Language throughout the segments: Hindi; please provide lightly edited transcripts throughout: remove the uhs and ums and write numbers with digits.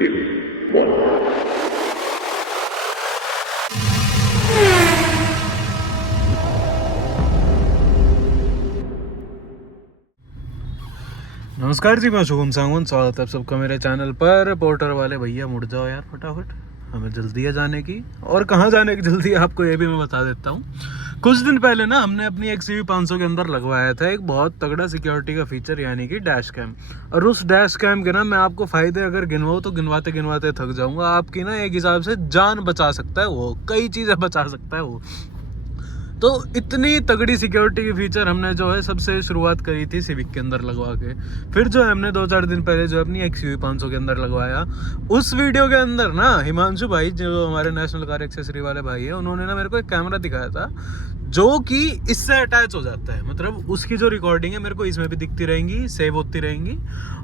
2, 1. नमस्कार जी, मैं शुभम सांगवान। स्वागत है आप सबका मेरे चैनल पर। रिपोर्टर वाले भैया मुड़ जाओ यार फटाफट, हमें जल्दी है जाने की। और कहाँ जाने की जल्दी है आपको ये भी मैं बता देता हूँ। कुछ दिन पहले ना हमने अपनी XUV 500 के अंदर लगवाया था एक बहुत तगड़ा सिक्योरिटी का फीचर, यानी कि डैश कैम। और उस डैश कैम के ना मैं आपको फ़ायदे अगर गिनवाऊँ तो गिनवाते गिनवाते थक जाऊँगा। आपकी ना एक हिसाब से जान बचा सकता है वो, कई चीज़ें बचा सकता है वो। तो इतनी तगड़ी सिक्योरिटी की फीचर हमने जो है सबसे शुरुआत करी थी सिविक के अंदर लगवा के। फिर जो है हमने 2-4 दिन पहले जो अपनी XUV 500 के अंदर लगवाया। उस वीडियो के अंदर ना हिमांशु भाई, जो हमारे नेशनल कार एक्सेसरी वाले भाई है, उन्होंने ना मेरे को एक कैमरा दिखाया था जो कि इससे अटैच हो जाता है। मतलब उसकी जो रिकॉर्डिंग है मेरे को इसमें भी दिखती रहेंगी, सेव होती रहेंगी।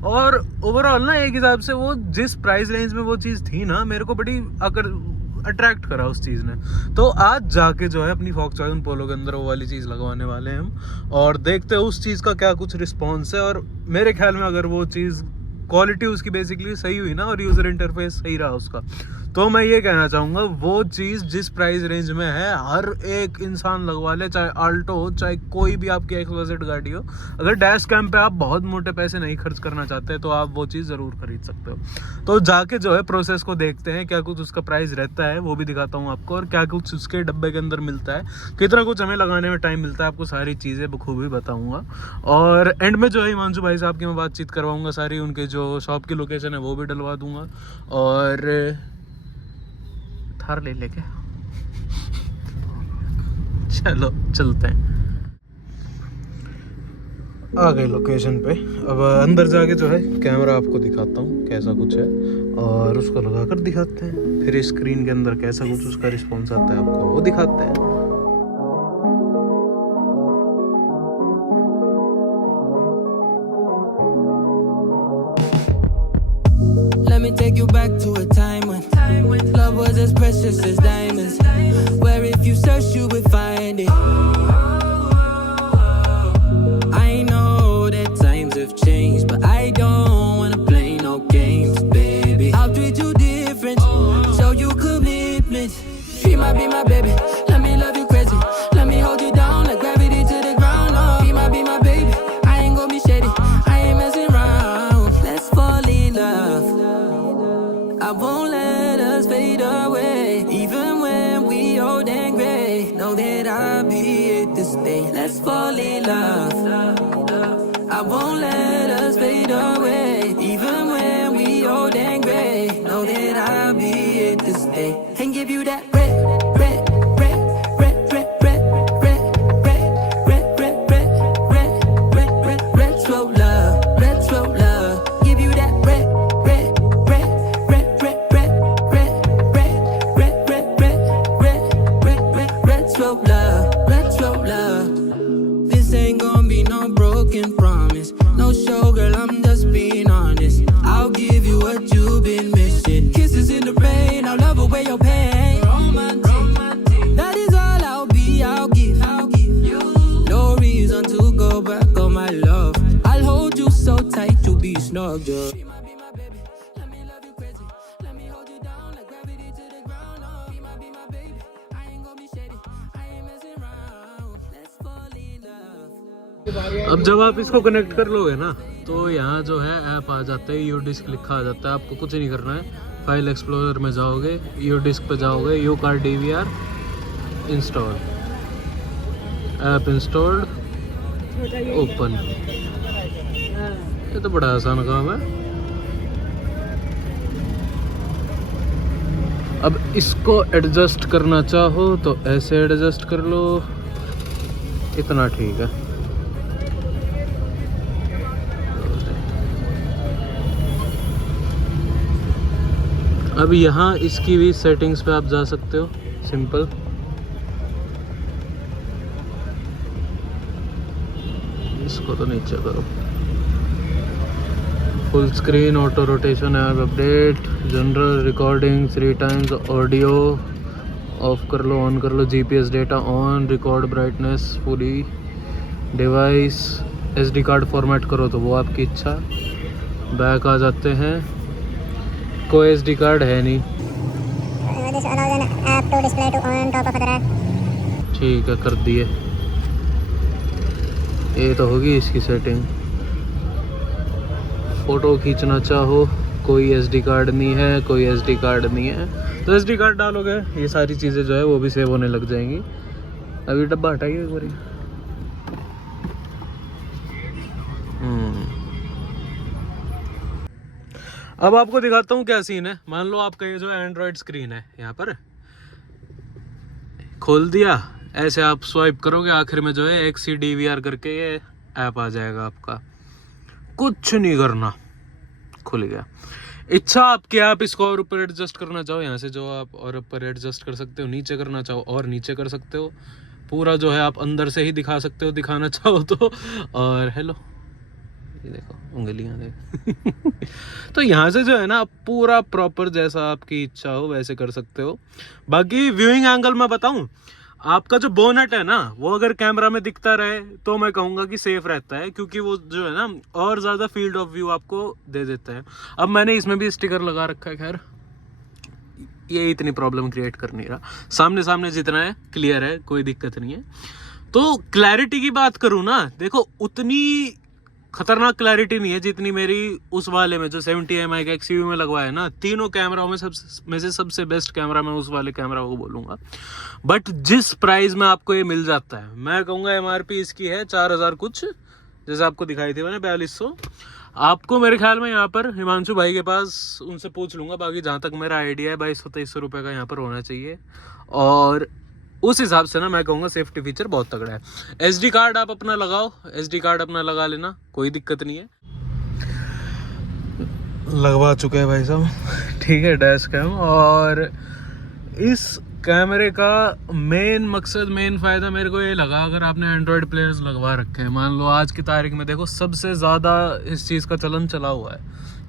और ओवरऑल ना एक हिसाब से वो जिस प्राइस रेंज में वो चीज़ थी ना, मेरे को बड़ी अट्रैक्ट करा उस चीज़ ने। तो आज जाके जो है अपनी वॉक्सवैगन पोलो के अंदर वो वाली चीज़ लगवाने वाले हैं हम, और देखते हैं उस चीज़ का क्या कुछ रिस्पॉन्स है। और मेरे ख्याल में अगर वो चीज़ क्वालिटी उसकी बेसिकली सही हुई ना और यूज़र इंटरफेस सही रहा उसका, तो मैं ये कहना चाहूँगा वो चीज़ जिस प्राइस रेंज में है हर एक इंसान लगवा ले, चाहे आल्टो हो चाहे कोई भी आपकी XYZ गाड़ी हो। अगर डैश कैम पे आप बहुत मोटे पैसे नहीं खर्च करना चाहते तो आप वो चीज़ ज़रूर खरीद सकते हो। तो जाके जो है प्रोसेस को देखते हैं, क्या कुछ उसका प्राइस रहता है वो भी दिखाता हूँ आपको, और क्या कुछ उसके डब्बे के अंदर मिलता है, कितना कुछ हमें लगाने में टाइम मिलता है, आपको सारी चीज़ें बखूबी बताऊँगा। और एंड में जो है हिमांशु भाई साहब की मैं बातचीत करवाऊँगा, सारी उनके जो शॉप की लोकेशन है वो भी डलवा दूँगा। और थार ले लेके चलो चलते हैं। आ गए लोकेशन पे। अब अंदर जाके जो है कैमरा आपको दिखाता हूँ कैसा कुछ है, और उसको लगाकर दिखाते हैं। फिर स्क्रीन के अंदर कैसा कुछ उसका रिस्पॉन्स आता है आपको वो दिखाते हैं। Let me take you back to a time when love was as precious as diamonds, where if you search you would find it. I know that times have changed, but I don't wanna play no games, baby. I'll treat you different, show you commitment. She might be my baby, let me love you crazy, let me hold you down like gravity to the ground. Oh, be my baby, I ain't gonna be shady, I ain't messing around. Let's fall in love, I won't let us fade away, even when we old and gray. Know that I'll be here to stay. Let's fall in love, I won't let us fade away, even when we old and gray. Know that I'll be here to stay and give you that snug, yeah. She might be my baby, let me love you crazy, let me hold you down like gravity to the ground. Oh, she might be my baby, I ain't gonna be shady, I ain't messing around. Let's fall in love. अब जब आप इसको कनेक्ट कर लोगे ना तो यहाँ जो है ऐप आ जाता है, यू डिस्क लिखा आ जाता है। आपको कुछ नहीं करना है, फाइल एक्सप्लोरर में जाओगे, यू डिस्क पे जाओगे, you car DVR install, app installed, open. ये तो बड़ा आसान काम है। अब इसको एडजस्ट करना चाहो तो ऐसे एडजस्ट कर लो, इतना ठीक है। अब यहाँ इसकी भी सेटिंग्स पे आप जा सकते हो, सिंपल। इसको तो नीचे करो, full screen, auto rotation, app update, general, recording 3 times, audio of कर लो, ऑन कर लो, GPS data on, record brightness पूरी, डिवाइस SD कार्ड फॉर्मेट करो तो वो आपकी इच्छा। बैक आ जाते हैं, कोई एसडी कार्ड है नहीं। This allows an app to display to on top of other app. ठीक है, कर दिए। ये तो होगी इसकी सेटिंग। फ़ोटो खींचना चाहो, कोई एसडी कार्ड नहीं है, कोई एसडी कार्ड नहीं है, तो एसडी कार्ड डालोगे ये सारी चीज़ें जो है वो भी सेव होने लग जाएंगी। अभी डब्बा हटाइए एक बारी। अब आपको दिखाता हूँ क्या सीन है। मान लो आपका ये जो एंड्रॉयड स्क्रीन है, यहाँ पर खोल दिया, ऐसे आप स्वाइप करोगे, आखिर में जो है XCDVR करके ये ऐप आ जाएगा आपका। कुछ नहीं करना, खुल गया। इच्छा आपकी, आप इसको और ऊपर एडजस्ट करना चाहो, यहाँ से जो आप और ऊपर एडजस्ट कर सकते हो, नीचे करना चाहो और नीचे कर सकते हो, पूरा जो है आप अंदर से ही दिखा सकते हो, दिखाना चाहो तो। और हेलो, ये देखो उंगलियां देख। तो यहाँ से जो है ना आप पूरा प्रॉपर जैसा आपकी इच्छा हो वैसे कर सकते हो। बाकी व्यूइंग एंगल मैं बताऊं, आपका जो बोनट है ना वो अगर कैमरा में दिखता रहे तो मैं कहूँगा कि सेफ रहता है, क्योंकि वो जो है ना और ज़्यादा फील्ड ऑफ व्यू आपको दे देता है। अब मैंने इसमें भी स्टिकर लगा रखा है, खैर ये इतनी प्रॉब्लम क्रिएट कर नहीं रहा। सामने सामने जितना है क्लियर है, कोई दिक्कत नहीं है। तो क्लैरिटी की बात करूँ ना, देखो उतनी खतरनाक क्लैरिटी नहीं है जितनी मेरी उस वाले में जो 70mm का XUV में लगवाया है ना। तीनों कैमराओं में से सबसे बेस्ट कैमरा मैं उस वाले कैमरा को बोलूँगा। बट जिस प्राइस में आपको ये मिल जाता है, मैं कहूँगा MRP इसकी है 4000 कुछ, जैसे आपको दिखाई थी मैंने 4200। आपको मेरे ख्याल में यहाँ पर हिमांशु भाई के पास उनसे पूछ लूँगा, बाकी जहाँ तक मेरा आइडिया है 2200-2300 रुपये का यहाँ पर होना चाहिए। और उस हिसाब से ना मैं कहूँगा सेफ्टी फीचर बहुत तगड़ा है। एसडी कार्ड आप अपना लगाओ, एसडी कार्ड अपना लगा लेना, कोई दिक्कत नहीं है। लगवा चुके हैं भाई साहब, ठीक है, डैश कैम। और इस कैमरे का मेन मकसद, मेन फ़ायदा मेरे को ये लगा, अगर आपने एंड्रॉयड प्लेयर्स लगवा रखे हैं, मान लो आज की तारीख में देखो सबसे ज़्यादा इस चीज़ का चलन चला हुआ है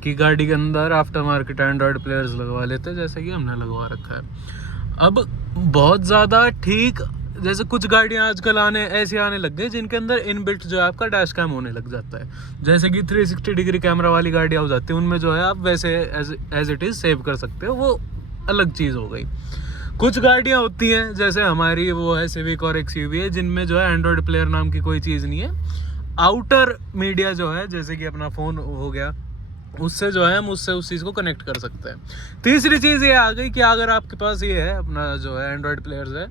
कि गाड़ी के अंदर आफ्टर मार्केट एंड्रॉयड प्लेयर्स लगवा लेते हैं, जैसे कि हमने लगवा रखा है। अब बहुत ज़्यादा ठीक, जैसे कुछ गाड़ियाँ आजकल ऐसी आने लग गई जिनके अंदर इनबिल्ट जो है आपका डैश कैम होने लग जाता है, जैसे कि 360 डिग्री कैमरा वाली गाड़ियाँ हो जाती हैं, उनमें जो है आप वैसे एज इट इज़ सेव कर सकते हो, वो अलग चीज़ हो गई। कुछ गाड़ियाँ होती हैं जैसे हमारी वो है सिविक और XUV है, जिनमें जो है एंड्रॉयड प्लेयर नाम की कोई चीज़ नहीं है। आउटर मीडिया जो है जैसे कि अपना फ़ोन हो गया, उससे जो है हम उससे उस चीज़ को कनेक्ट कर सकते हैं। तीसरी चीज़ ये आ गई कि अगर आपके पास ये है अपना जो है एंड्रॉयड प्लेयर्स है,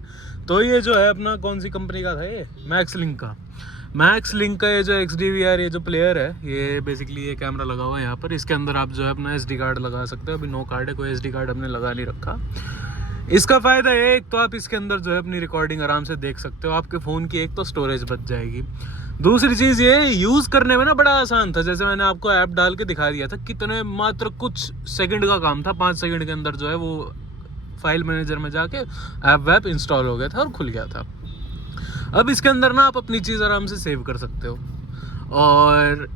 तो ये जो है अपना कौन सी कंपनी का था, ये मैक्सलिंक का ये जो XDVR ये जो प्लेयर है, ये बेसिकली ये कैमरा लगा हुआ है यहाँ पर। इसके अंदर आप जो है अपना SD कार्ड लगा सकते हो। अभी नो कार्ड है, कोई SD कार्ड हमने लगा नहीं रखा। इसका फ़ायदा ये, एक तो आप इसके अंदर जो है अपनी रिकॉर्डिंग आराम से देख सकते हो, आपके फ़ोन की एक तो स्टोरेज बच जाएगी। दूसरी चीज़ ये, यूज़ करने में ना बड़ा आसान था, जैसे मैंने आपको ऐप डाल के दिखा दिया था, कितने मात्र कुछ सेकंड का काम था, 5 सेकंड के अंदर जो है वो फाइल मैनेजर में जाके ऐप वैप इंस्टॉल हो गया था और खुल गया था। अब इसके अंदर ना आप अपनी चीज़ आराम से सेव कर सकते हो। और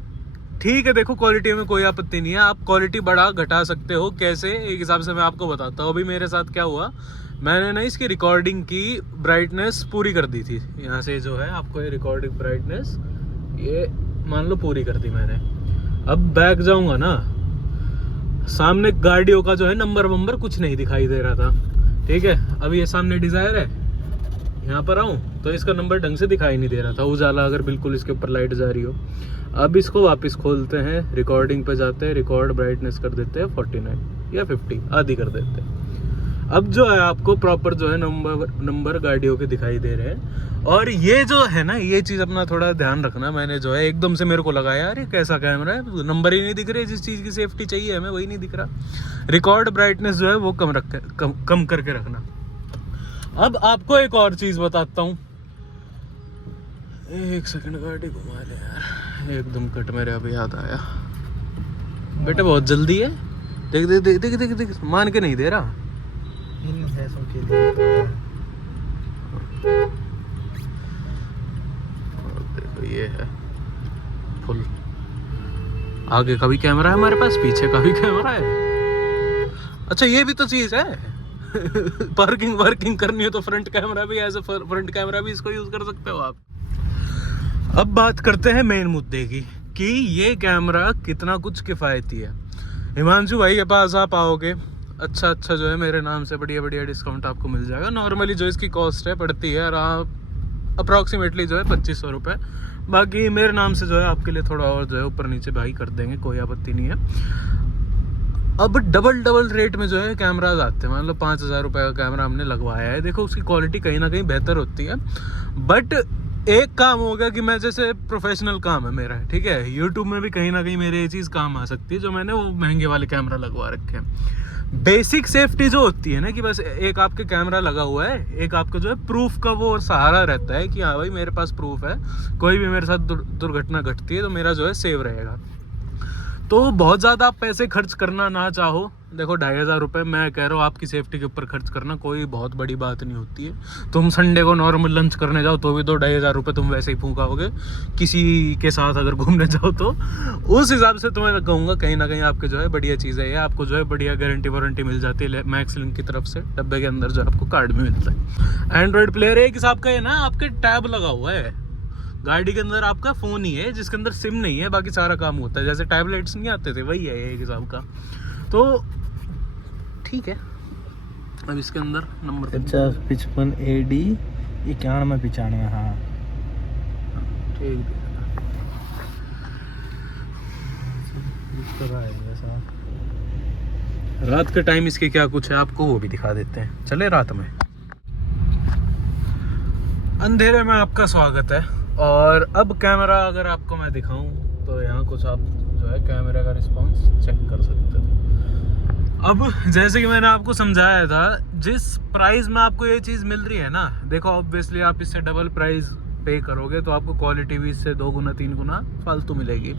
ठीक है, देखो क्वालिटी में कोई आपत्ति नहीं है, आप क्वालिटी बढ़ा घटा सकते हो, कैसे एक हिसाब से मैं आपको बताता हूँ। अभी मेरे साथ क्या हुआ, मैंने ना इसकी रिकॉर्डिंग की ब्राइटनेस पूरी कर दी थी, यहाँ से जो है आपको ये रिकॉर्डिंग ब्राइटनेस ये मान लो पूरी कर दी मैंने। अब बैक जाऊँगा ना, सामने गाड़ियों का जो है नंबर कुछ नहीं दिखाई दे रहा था, ठीक है। अब ये सामने डिज़ायर है, यहाँ पर आऊँ तो इसका नंबर ढंग से दिखाई नहीं दे रहा था, उजाला अगर बिल्कुल इसके ऊपर लाइट जा रही हो। अब इसको वापस खोलते हैं, रिकॉर्डिंग पे जाते हैं, रिकॉर्ड ब्राइटनेस कर देते हैं 49 या 50, आधी कर देते हैं। अब जो है आपको प्रॉपर जो है नंबर गाड़ियों के दिखाई दे रहे हैं। और ये जो है ना, ये चीज़ अपना थोड़ा ध्यान रखना। मैंने जो है एकदम से मेरे को लगा यार ये कैसा कैमरा है, नंबर ही नहीं दिख रहे, जिस चीज़ की सेफ्टी चाहिए हमें वही नहीं दिख रहा। रिकॉर्ड ब्राइटनेस जो है वो कम करके रखना। अब आपको एक और चीज़ बताता हूँ, एक सेकंड गाड़ी घुमा ले यार, एकदम कट मेरे अभी याद आया। बेटा बहुत जल्दी है, देख देख देख देख देख देख, मान के नहीं दे रहा। इन भैंसों के लिए देखो ये है फुल, आगे का भी कैमरा है हमारे पास, पीछे का भी कैमरा है। अच्छा ये भी तो चीज़ है पार्किंग वार्किंग करनी है तो फ्रंट कैमरा भी, एज ए फ्रंट कैमरा भी इसको यूज़ कर सकते हो आप। अब बात करते हैं मेन मुद्दे की कि ये कैमरा कितना कुछ किफ़ायती है। हिमांशु भाई के पास आप आओगे, अच्छा जो है मेरे नाम से बढ़िया बढ़िया डिस्काउंट आपको मिल जाएगा। नॉर्मली जो इसकी कॉस्ट है पड़ती है अप्रॉक्सीमेटली जो है 2500 रुपये। बाकी मेरे नाम से जो है आपके लिए थोड़ा और जो है ऊपर नीचे भाई कर देंगे, कोई आपत्ति नहीं है। अब डबल रेट में जो है कैमराज आते हैं। मान लो 5000 रुपये का कैमरा हमने लगवाया है, देखो उसकी क्वालिटी कहीं ना कहीं बेहतर होती है। बट एक काम हो गया कि मैं जैसे प्रोफेशनल काम है मेरा, ठीक है, यूट्यूब में भी कहीं ना कहीं मेरे ये चीज़ काम आ सकती है, जो मैंने वो महंगे वाले कैमरा लगवा रखे हैं। बेसिक सेफ्टी जो होती है ना कि बस एक आपके कैमरा लगा हुआ है, एक आपका जो है प्रूफ का वो सहारा रहता है कि हाँ भाई मेरे पास प्रूफ है, कोई भी मेरे साथ दुर्घटना घटती है तो मेरा जो है सेव रहेगा। तो बहुत ज़्यादा आप पैसे खर्च करना ना चाहो, देखो 2500 रुपये मैं कह रहा हूँ आपकी सेफ्टी के ऊपर खर्च करना कोई बहुत बड़ी बात नहीं होती है। तुम संडे को नॉर्मल लंच करने जाओ तो भी 2500 रुपये तुम वैसे ही फूंकाओगे, किसी के साथ अगर घूमने जाओ तो उस हिसाब से तो मैं कहूँगा कहीं ना कहीं आपके जो है बढ़िया चीज़ है ये, आपको जो है बढ़िया गारंटी वारंटी मिल जाती है मैक्स लिंक की तरफ से। डब्बे के अंदर जो आपको कार्ड भी मिलता है। एंड्रॉयड प्लेयर एक हिसाब का है ना, आपके टैब लगा हुआ है गाड़ी के अंदर, आपका फ़ोन ही है जिसके अंदर सिम नहीं है, बाकी सारा काम होता है। जैसे टैबलेट्स नहीं आते थे वही है एक हिसाब का, तो ठीक है। अब इसके अंदर नंबर 5055 AD 9195, हाँ ठीक है। रात के टाइम इसके क्या कुछ है आपको वो भी दिखा देते हैं, चले रात में। अंधेरे में आपका स्वागत है। और अब कैमरा अगर आपको मैं दिखाऊं तो यहाँ कुछ आप जो है कैमरे का रिस्पॉन्स चेक कर सकते हो। अब जैसे कि मैंने आपको समझाया था, जिस प्राइस में आपको ये चीज़ मिल रही है ना, देखो ऑब्वियसली आप इससे डबल प्राइस पे करोगे तो आपको क्वालिटी भी इससे 2 गुना 3 गुना फालतू मिलेगी।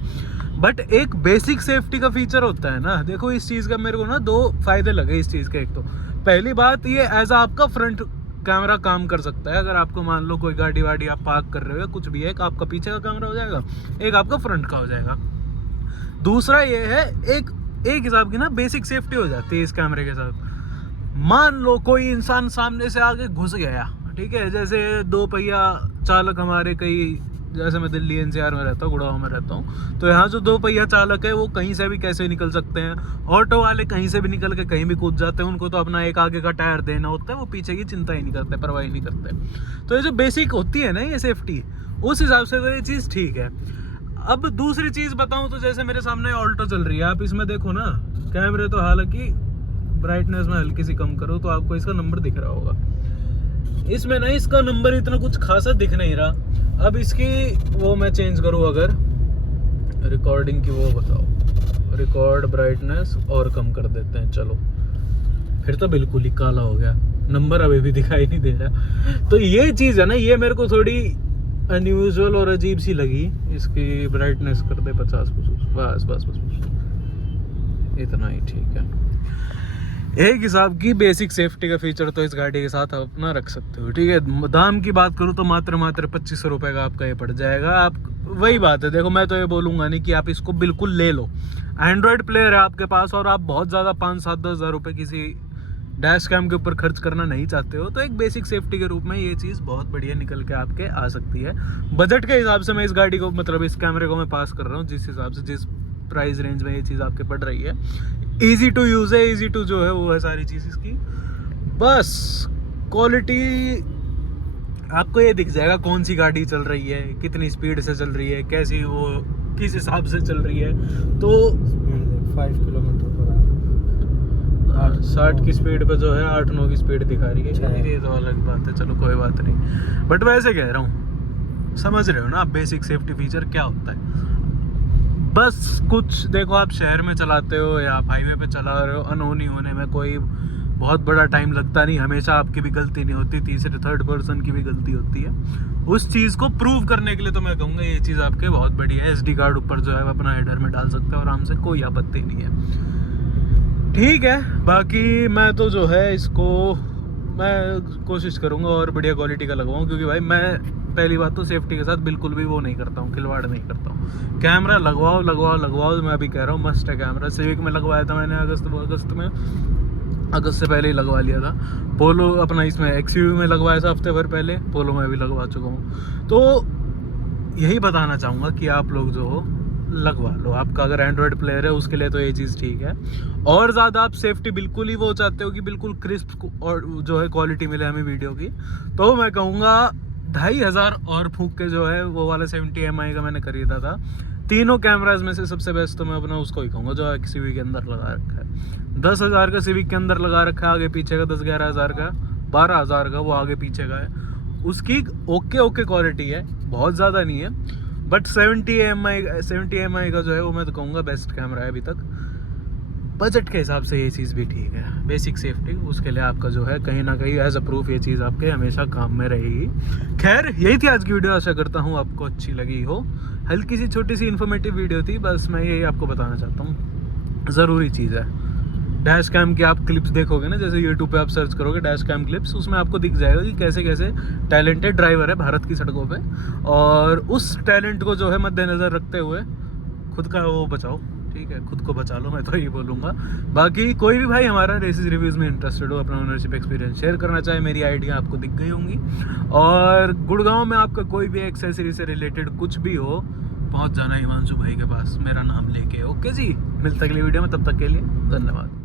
बट एक बेसिक सेफ्टी का फीचर होता है ना, देखो इस चीज़ का मेरे को ना 2 फायदे लगे इस चीज़ के। एक तो पहली बात ये एज आपका फ्रंट कैमरा काम कर सकता है। अगर आपको मान लो कोई गाड़ी वाड़ी आप पार्क कर रहे हो या कुछ भी है, एक आपका पीछे का कैमरा हो जाएगा, एक आपका फ्रंट का हो जाएगा। दूसरा ये है एक हिसाब की ना बेसिक सेफ्टी हो जाती है इस कैमरे के साथ। मान लो कोई इंसान सामने से आगे घुस गया, ठीक है, जैसे 2 पहिया चालक हमारे कई, जैसे मैं दिल्ली NCR में रहता हूँ, गुड़गांव में रहता हूँ, तो यहाँ जो 2 पहिया चालक है वो कहीं से भी कैसे निकल सकते हैं। ऑटो वाले कहीं से भी निकल के कहीं भी कूद जाते हैं, उनको तो अपना एक आगे का टायर देना होता है, वो पीछे की चिंता ही नहीं करते, परवाह ही नहीं करते। तो ये जो बेसिक होती है ना ये सेफ्टी, उस हिसाब से तो ये चीज़ ठीक है। अब दूसरी चीज़ बताऊँ तो जैसे मेरे सामने ऑल्टो चल रही है, आप इसमें देखो ना कैमरे तो हालांकि ब्राइटनेस में हल्की सी कम करो तो आपको इसका नंबर दिख रहा होगा। इसमें ना इसका नंबर इतना कुछ खासा दिख नहीं रहा। अब इसकी वो मैं चेंज करूँ अगर रिकॉर्डिंग की, वो बताओ रिकॉर्ड ब्राइटनेस और कम कर देते हैं, चलो फिर तो बिल्कुल ही काला हो गया, नंबर अभी भी दिखाई नहीं दे रहा। तो ये चीज़ है ना, ये मेरे को थोड़ी अनयूजुअल और अजीब सी लगी। इसकी ब्राइटनेस कर दे 50%, बस इतना ही ठीक है। एक हिसाब की बेसिक सेफ्टी का फीचर तो इस गाड़ी के साथ आप अपना रख सकते हो, ठीक है। दाम की बात करूँ तो मात्र 2500 रुपये का आपका ये पड़ जाएगा। आप वही बात है, देखो मैं तो ये बोलूँगा नहीं कि आप इसको बिल्कुल ले लो। एंड्रॉयड प्लेयर है आपके पास और आप बहुत ज़्यादा 5-7-10 हज़ार रुपये किसी डैश कैम के ऊपर खर्च करना नहीं चाहते हो, तो एक बेसिक सेफ्टी के रूप में ये चीज़ बहुत बढ़िया निकल के आपके आ सकती है। बजट के हिसाब से मैं इस गाड़ी को, मतलब इस कैमरे को मैं पास कर रहा हूँ, जिस हिसाब से जिस प्राइस रेंज में ये चीज़ आपके पड़ रही है। ईजी टू यूज़ है, ईजी टू जो है वो है सारी चीज़ इसकी। बस क्वालिटी आपको ये दिख जाएगा कौन सी गाड़ी चल रही है, कितनी स्पीड से चल रही है, कैसी वो किस हिसाब से चल रही है। तो 5 किलोमीटर पर 60 की स्पीड पे जो है 8-9 की स्पीड दिखा रही है, ये तो अलग बात है, चलो कोई बात नहीं। बट वैसे कह रहा हूँ, समझ रहे हो ना आप बेसिक सेफ्टी फीचर क्या होता है। बस कुछ देखो, आप शहर में चलाते हो या आप हाईवे पे चला रहे हो, अनहोनी होने में कोई बहुत बड़ा टाइम लगता नहीं, हमेशा आपकी भी गलती नहीं होती, तीसरे थर्ड पर्सन की भी गलती होती है। उस चीज़ को प्रूव करने के लिए तो मैं कहूँगा ये चीज़ आपके बहुत बढ़िया है। SD कार्ड ऊपर जो है अपना हेडर में डाल सकते हो आराम से, कोई आपत्ति नहीं है, ठीक है। बाकी मैं तो जो है इसको मैं कोशिश करूँगा और बढ़िया क्वालिटी का लगवाऊँ, क्योंकि भाई मैं पहली बात तो सेफ्टी के साथ बिल्कुल भी वो नहीं करता हूँ, खिलवाड़ नहीं करता हूँ। कैमरा लगवाओ, मैं अभी कह रहा हूँ मस्त है कैमरा। सिविक में लगवाया था मैंने अगस्त से पहले ही लगवा लिया था। पोलो अपना इसमें XUV में लगवाया था हफ्ते भर पहले, पोलो में भी लगवा चुका हूँ। तो यही बताना चाहूँगा कि आप लोग जो हो लगवा लो। आपका अगर एंड्रॉयड प्लेयर है उसके लिए तो ये चीज़ ठीक है। और ज़्यादा आप सेफ्टी बिल्कुल ही वो चाहते हो कि बिल्कुल क्रिस्प और जो है क्वालिटी मिले हमें वीडियो की, तो मैं कहूँगा 2500 और फूक के जो है वो वाला 70 MI का मैंने खरीदा था। तीनों कैमराज में से सबसे बेस्ट तो मैं अपना उसको ही कहूँगा जो सिविक के अंदर लगा रखा है। 10,000 का सिविक के अंदर लगा रखा है, आगे पीछे का 10-11 हज़ार का, 12,000 का वो आगे पीछे का है। उसकी ओके क्वालिटी है, बहुत ज़्यादा नहीं है, बट 70 MI का जो है वो मैं तो कहूँगा बेस्ट कैमरा है अभी तक। बजट के हिसाब से ये चीज़ भी ठीक है। बेसिक सेफ्टी उसके लिए आपका जो है कहीं ना कहीं एज अ प्रूफ ये चीज़ आपके हमेशा काम में रहेगी। खैर यही थी आज की वीडियो, आशा करता हूँ आपको अच्छी लगी हो। हल्की सी छोटी सी इन्फॉर्मेटिव वीडियो थी, बस मैं यही आपको बताना चाहता हूँ। ज़रूरी चीज़ है डैश कैम की आप क्लिप्स देखोगे ना, जैसे यूट्यूब पे आप सर्च करोगे डैश कैम क्लिप्स, उसमें आपको दिख जाएगा कि कैसे कैसे टैलेंटेड ड्राइवर है भारत की सड़कों पे। और उस टैलेंट को जो है मद्देनज़र रखते हुए खुद का वो बचाओ, ठीक है, खुद को बचा लो, मैं तो ये बोलूँगा। बाकी कोई भी भाई हमारा रेसिस रिव्यूज़ में इंटरेस्टेड हो, अपना ओनरशिप एक्सपीरियंस शेयर करना चाहे, मेरी आइडिया आपको दिख गई होंगी। और गुड़गांव में आपका कोई भी एक्सेसरी से रिलेटेड कुछ भी हो, पहुंच जाना हिमांशु भाई के पास मेरा नाम लेके। ओके जी, मिलते अगली वीडियो में, तब तक के लिए धन्यवाद।